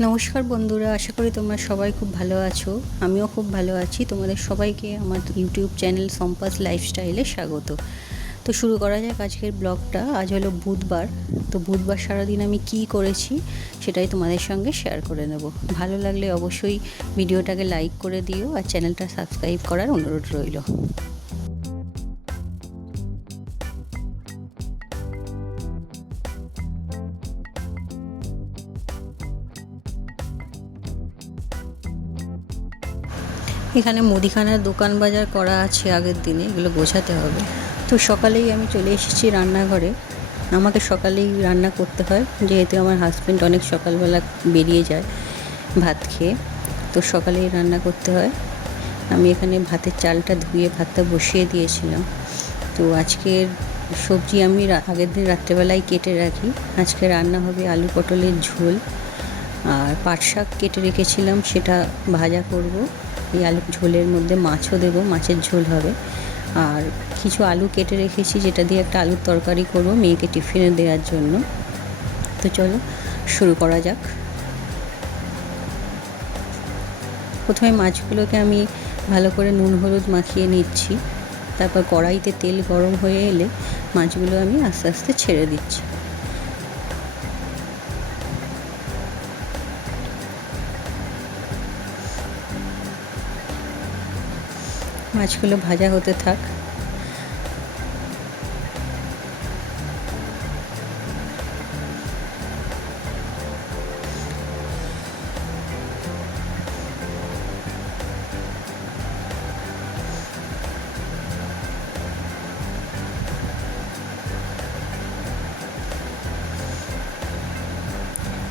নমস্কার বন্ধুরা, আশা করি তোমরা সবাই খুব ভালো আছো। আমিও খুব ভালো আছি। তোমাদের সবাইকে আমার ইউটিউব চ্যানেল সম্পাস লাইফস্টাইলে স্বাগত। তো শুরু করা যাক আজকের ব্লগটা। আজ হলো বুধবার। তো বুধবার সারাদিন আমি কি করেছি সেটাই তোমাদের সঙ্গে শেয়ার করে নেব। ভালো লাগলে অবশ্যই ভিডিওটাকে লাইক করে দিও আর চ্যানেলটা সাবস্ক্রাইব করার অনুরোধ রইল। এখানে মুদিখানার দোকান বাজার করা আছে আগের দিনে, এগুলো গোছাতে হবে। তো সকালেই আমি চলে এসেছি রান্নাঘরে। আমাকে সকালেই রান্না করতে হয়, যেহেতু আমার হাজব্যান্ড অনেক সকালবেলা বেরিয়ে যায় ভাত খেয়ে, তো সকালেই রান্না করতে হয়। আমি এখানে ভাতের চালটা ধুয়ে ভাতটা বসিয়ে দিয়েছিলাম। তো আজকের সবজি আমি আগের দিন রাত্রেবেলায় কেটে রাখি। আজকে রান্না হবে আলু পটলের ঝোল, আর পাট শাক কেটে রেখেছিলাম, সেটা ভাজা করব। এই আলু ঝোলের মধ্যে মাছও দেবো, মাছের ঝোল হবে। আর কিছু আলু কেটে রেখেছি, যেটা দিয়ে একটা আলুর তরকারি করব মেয়েকে টিফিনে দেওয়ার জন্য। তো চলো শুরু করা যাক। প্রথমে মাছগুলোকে আমি ভালো করে নুন হলুদ মাখিয়ে নিচ্ছি। তারপর কড়াইতে তেল গরম হয়ে এলে মাছগুলো আমি আস্তে আস্তে ছেড়ে দিচ্ছি। মাছগুলো ভাজা হতে থাক।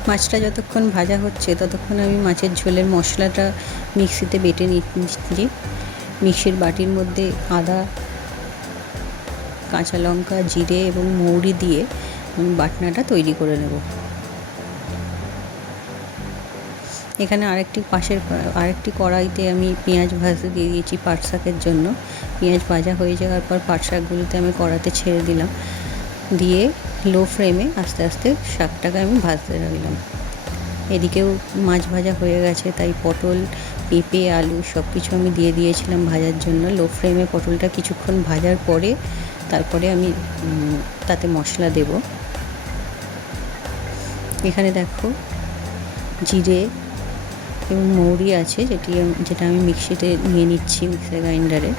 মাছটা যতক্ষণ ভাজা হচ্ছে ততক্ষণ আমি মাছের ঝোলের মশলাটা মিক্সিতে বেটে নিচ্ছি। মিক্সির বাটির মধ্যে আদা, কাঁচা লঙ্কা, জিরে এবং মৌরি দিয়ে আমি বাটনাটা তৈরি করে নেব। এখানে আরেকটি কড়াইতে আমি পেঁয়াজ ভাজতে দিয়ে দিয়েছি পাট শাকের জন্য। পেঁয়াজ ভাজা হয়ে যাওয়ার পর পাট শাকগুলোতে আমি কড়াতে ছেড়ে দিলাম, দিয়ে লো ফ্লেমে আস্তে আস্তে শাকটাকে আমি ভাজতে রাখলাম। এদিকেও মাছ ভাজা হয়ে গেছে, তাই পটল, পেঁপে, আলু সব কিছু আমি দিয়ে দিয়েছিলাম ভাজার জন্য। লো ফ্লেমে পটলটা কিছুক্ষণ ভাজার পরে তারপরে আমি তাতে মশলা দেব। এখানে দেখো জিরে এবং মৌরি আছে, যেটা আমি মিক্সিতে নিয়ে নিচ্ছি, মিক্সার গ্রাইন্ডারে।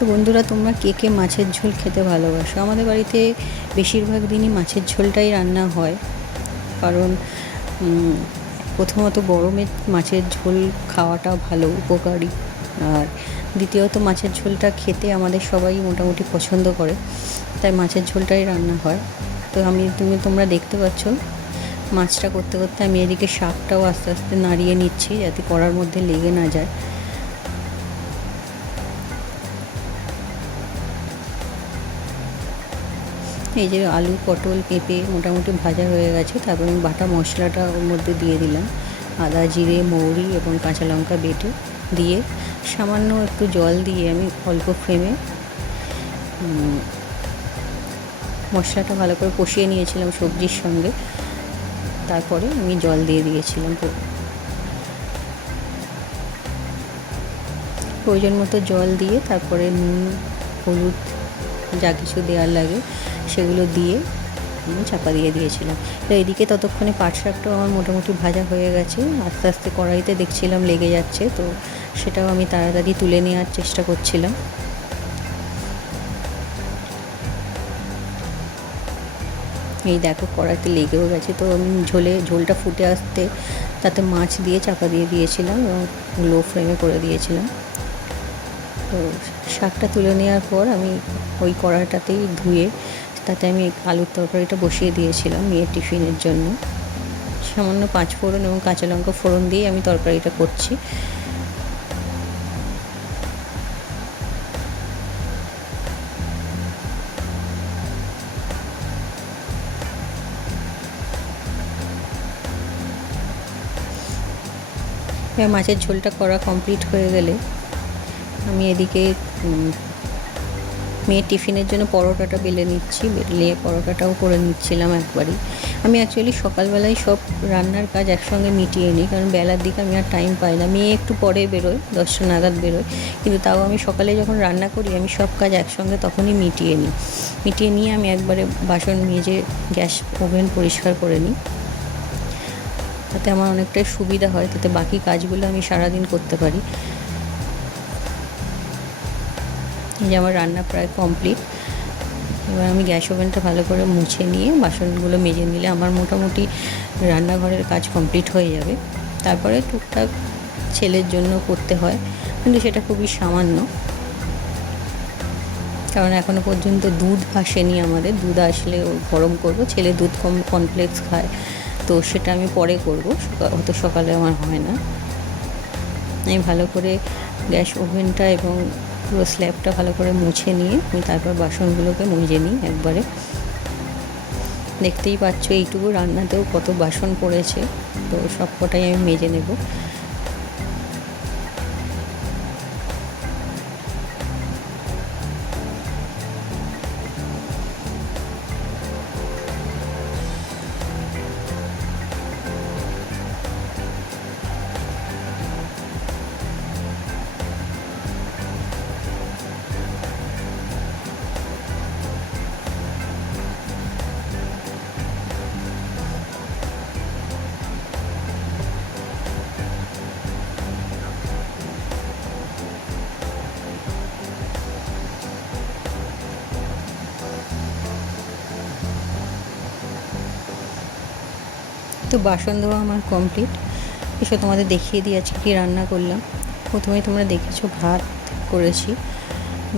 তো বন্ধুরা, তোমরা কে কে মাছের ঝোল খেতে ভালোবাসো? আমাদের বাড়িতে বেশিরভাগ দিনই মাছের ঝোলটাই রান্না হয়, কারণ প্রথমত গরমে মাছের ঝোল খাওয়াটা ভালো, উপকারী। আর দ্বিতীয়ত মাছের ঝোলটা খেতে আমাদের সবাই মোটামুটি পছন্দ করে, তাই মাছের ঝোলটাই রান্না হয়। তো তোমরা দেখতে পাচ্ছ মাছটা করতে করতে আমি এদিকে শাকটাও আস্তে আস্তে নাড়িয়ে নিচ্ছি, যাতে কড়ার মধ্যে লেগে না যায়। এই যে আলু, পটল, পেঁপে মোটামুটি ভাজা হয়ে গেছে। তারপর আমি বাটা মশলাটা ওর মধ্যে দিয়ে দিলাম, আদা, জিরে, মৌরি এবং কাঁচা লঙ্কা বেটে দিয়ে সামান্য একটু জল দিয়ে আমি অল্প ফ্লেমে মশলাটা ভালো করে কষিয়ে নিয়েছিলাম সবজির সঙ্গে। তারপরে আমি জল দিয়ে দিয়েছিলাম, প্রয়োজন মতো জল দিয়ে তারপরে নুন, হলুদ যা কিছু দেওয়ার লাগে সেগুলো দিয়ে আমি চাপা দিয়ে দিয়েছিলাম। তো এদিকে ততক্ষণে পাট শাকটাও আমার মোটামুটি ভাজা হয়ে গেছে। আস্তে আস্তে কড়াইতে দেখছিলাম লেগে যাচ্ছে, তো সেটাও আমি তাড়াতাড়ি তুলে নেওয়ার চেষ্টা করছিলাম। এই দেখো কড়াইতে লেগেও গেছে, তো আমি ঝোলটা ফুটে আসতে তাতে মাছ দিয়ে চাপা দিয়ে দিয়েছিলাম এবং লো ফ্লেমে করে দিয়েছিলাম। তো শাকটা তুলে নেওয়ার পর আমি ওই কড়াইটাতেই ধুয়ে তাতে আমি আলুর তরকারিটা বসিয়ে দিয়েছিলাম মেয়ের টিফিনের জন্য। সামান্য 5 ফোড়ন এবং কাঁচা লঙ্কা ফোড়ন দিয়ে আমি তরকারিটা করছি। মাছের ঝোলটা করা কমপ্লিট হয়ে গেলে আমি এদিকে মেয়ের টিফিনের জন্য পরোটাটা বেলে নিচ্ছি, বেলে পরোটাটাও করে নিচ্ছিলাম একবারই। আমি অ্যাকচুয়ালি সকালবেলায় সব রান্নার কাজ একসঙ্গে মিটিয়ে নিই, কারণ বেলার দিকে আমি আর টাইম পাই না। মেয়ে একটু পরে বেরোয়, 10টা নাগাদ বেরোয়, কিন্তু তাও আমি সকালে যখন রান্না করি আমি সব কাজ একসঙ্গে তখনই মিটিয়ে নিয়ে আমি একবারে বাসন মেজে গ্যাস ওভেন পরিষ্কার করে নিই। তাতে আমার অনেকটাই সুবিধা হয়, তাতে বাকি কাজগুলো আমি সারাদিন করতে পারি। এই যে আমার রান্না প্রায় কমপ্লিট। এবার আমি গ্যাস ওভেনটা ভালো করে মুছে নিয়ে বাসনগুলো মেজে নিলে আমার মোটামুটি রান্নাঘরের কাজ কমপ্লিট হয়ে যাবে। তারপরে টুকটাক ছেলের জন্য করতে হয়, কিন্তু সেটা খুবই সামান্য, কারণ এখনও পর্যন্ত দুধ আসেনি আমাদের। দুধ আসলে গরম করব, ছেলে দুধ কমপ্লেক্স খায়, তো সেটা আমি পরে করব, অত সকালে আমার হয় না। আমি ভালো করে গ্যাস ওভেনটা এবং পুরো স্ল্যাবটা ভালো করে মুছে নিয়ে আমি তারপর বাসনগুলোকে মেজে নিই একবারে। দেখতেই পাচ্ছ এইটুকু রান্নাতেও কত বাসন পড়েছে, তো সব কটাই আমি মেজে নেব। তো বাসন ধোয়া আমার কমপ্লিট। এসব তোমাদের দেখিয়ে দিই আজকে কী রান্না করলাম। প্রথমেই তোমরা দেখেছো ভাত করেছি,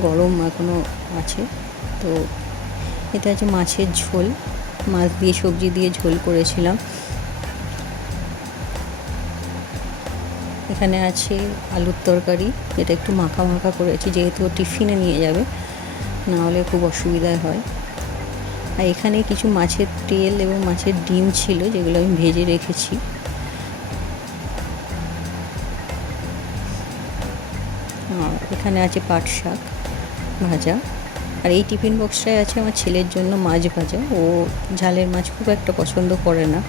গরম এখনও আছে। তো এটা আছে মাছের ঝোল, মাছ দিয়ে সবজি দিয়ে ঝোল করেছিলাম। এখানে আছে আলুর তরকারি, এটা একটু মাখা মাখা করেছি, যেহেতু টিফিনে নিয়ে যাবে, না হলে খুব অসুবিধা হয়। আর এখানে কিছু মাছের তেল এবং মাছের ডিম ছিল, যেগুলো আমি ভেজে রেখেছি। আর এখানে আছে পাট শাক ভাজা। আর এই টিফিন বক্সটায় আছে আমার ছেলের জন্য মাছ ভাজা, ও ঝালের মাছ খুব একটা পছন্দ করে না।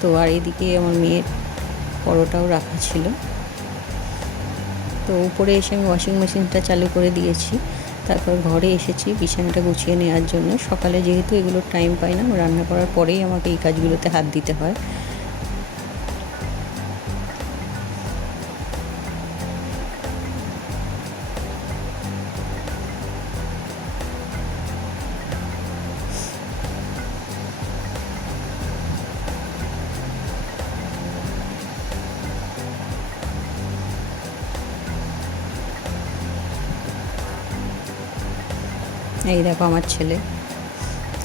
তো আর এদিকে আমার মেয়ের পরোটাও রাখা ছিল। তো উপরে এসে আমি ওয়াশিং মেশিনটা চালু করে দিয়েছি, তারপর ঘরে এসেছি বিছানাটা গুছিয়ে নেওয়ার জন্য। সকালে যেহেতু এগুলোর টাইম পাই না, রান্না করার পরেই আমাকে এই কাজগুলোতে হাত দিতে হয়। এই দেখো আমার ছেলে,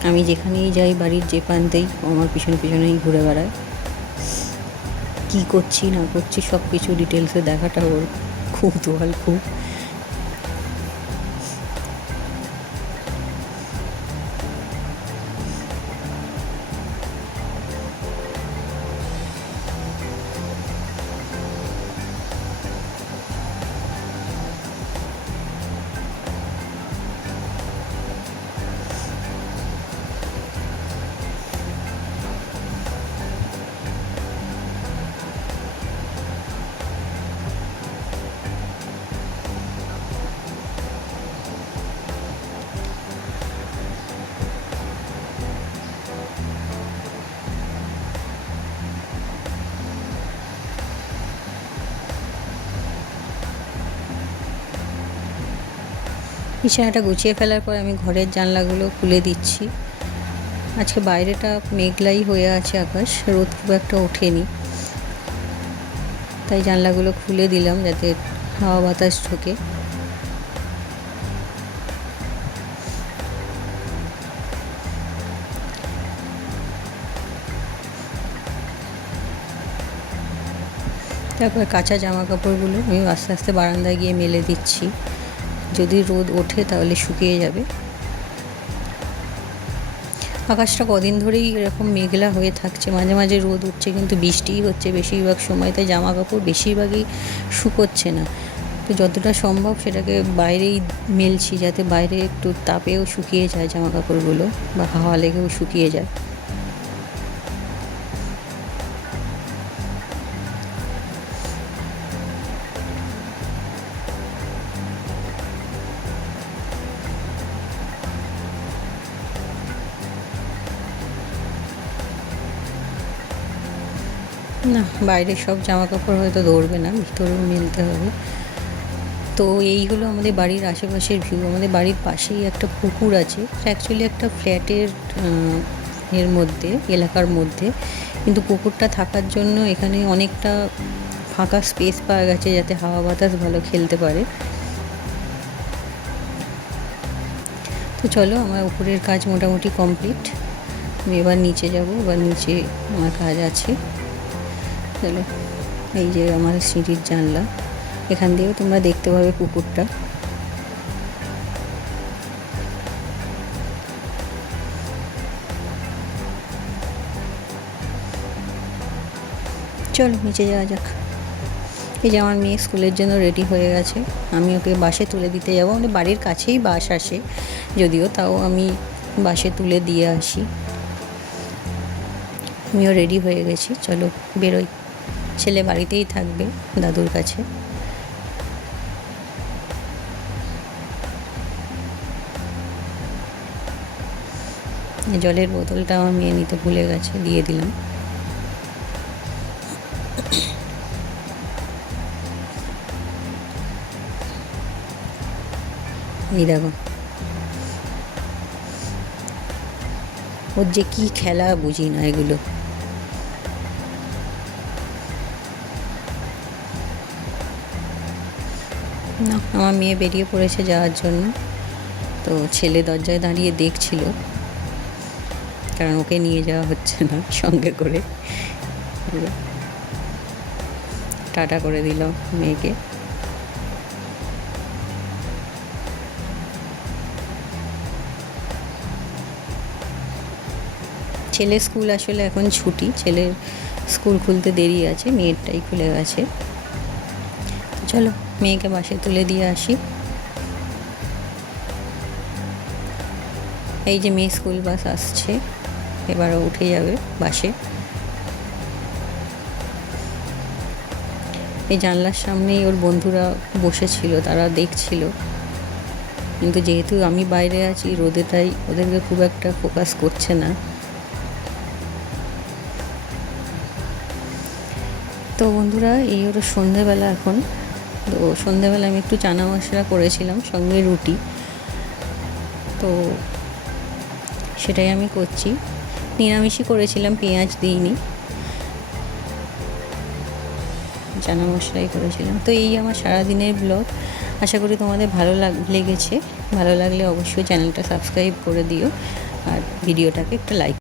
আমি যেখানেই যাই বাড়ির যে প্রান্তেই আমার পিছনে পিছনেই ঘুরে বেড়ায়। কী করছি না করছি সব কিছু ডিটেলসে দেখাটা ওর খুব দোয়াল খুব। বিছানাটা গুছিয়ে ফেলার পর আমি ঘরের জানলাগুলো খুলে দিচ্ছি। আজকে বাইরেটা মেঘলাই হয়ে আছে আকাশ, রোদ খুব একটা ওঠেনি, তাই জানলাগুলো খুলে দিলাম যাতে হাওয়া বাতাস ঢোকে। তারপর কাঁচা জামা কাপড়গুলো আমি আস্তে আস্তে বারান্দায় গিয়ে মেলে দিচ্ছি, যদি রোদ ওঠে তাহলে শুকিয়ে যাবে। আকাশটা কদিন ধরেই এরকম মেঘলা হয়ে থাকছে, মাঝে মাঝে রোদ উঠছে, কিন্তু বৃষ্টিই হচ্ছে বেশিরভাগ সময়, তাই জামা কাপড় বেশিরভাগই শুকোচ্ছে না। তো যতটা সম্ভব সেটাকে বাইরেই মেলছি, যাতে বাইরে একটু তাপেও শুকিয়ে যায় জামা কাপড়গুলো, বা হাওয়া লেগেও শুকিয়ে যায়। না, বাইরের সব জামা কাপড় হয়তো ধরবে না, ভিতরেও মেলতে হবে। তো এই হলো আমাদের বাড়ির আশেপাশের ভিউ। আমাদের বাড়ির পাশেই একটা পুকুর আছে, অ্যাকচুয়ালি একটা ফ্ল্যাটের এর মধ্যে, এলাকার মধ্যে, কিন্তু পুকুরটা থাকার জন্য এখানে অনেকটা ফাঁকা স্পেস পাওয়া গেছে, যাতে হাওয়া বাতাস ভালো খেলতে পারে। তো চলো, আমার উপরের কাজ মোটামুটি কমপ্লিট। আমি এবার নিচে যাব, এবার নিচে আমার কাজ আছে। চলো, এই যে আমার সিঁড়ির জানলা, এখান দিয়েও তোমরা দেখতে পাবে পুকুরটা। চলো নিচে যাওয়া যাক। এই যে আমার মেয়ে স্কুলের জন্য রেডি হয়ে গেছে, আমি ওকে বাসে তুলে দিতে যাবো। আমাদের বাড়ির কাছেই বাস আসে যদিও, তাও আমি বাসে তুলে দিয়ে আসি। আমিও রেডি হয়ে গেছি, চলো বেরোই। ছেলে বাড়িতেই থাকবে দাদুর কাছে। জলের বোতলটা আমার মেয়ে নিতে ভুলে গেছে, দিয়ে দিলাম। এই দেখো, ওর যে কী খেলা বুঝি না এগুলো। না, আমার মেয়ে বেরিয়ে পড়েছে যাওয়ার জন্য। তো ছেলে দরজায় দাঁড়িয়ে দেখছিল, কারণ ওকে নিয়ে যাওয়া হচ্ছে না সঙ্গে করে। টাটা করে দিল মেয়েকে। ছেলের স্কুল আসলে এখন ছুটি, ছেলের স্কুল খুলতে দেরি আছে, মেয়েরটাই খুলে গেছে। চলো মেয়েকে বাসে তুলে দিয়ে আসি। এই যে মেয়ে স্কুল বাস আসছে, এবারও উঠে যাবে বাসে। এই জানলার সামনেই ওর বন্ধুরা বসেছিল, তারা দেখছিল, কিন্তু যেহেতু আমি বাইরে আছি রোদেটাই ওদেরকে খুব একটা ফোকাস করছে না। তো বন্ধুরা, এই হলো সন্ধেবেলা এখন। তো সন্ধেবেলা আমি একটু চানা মশলা করেছিলাম, সঙ্গে রুটি, তো সেটাই আমি করছি। নিরামিষই করেছিলাম, পেঁয়াজ দিইনি, চানা মশলাই করেছিলাম। তো এই আমার সারাদিনের ব্লগ। আশা করি তোমাদের ভালো লেগেছে। ভালো লাগলে অবশ্যই চ্যানেলটা সাবস্ক্রাইব করে দিও, আর ভিডিওটাকে একটা লাইক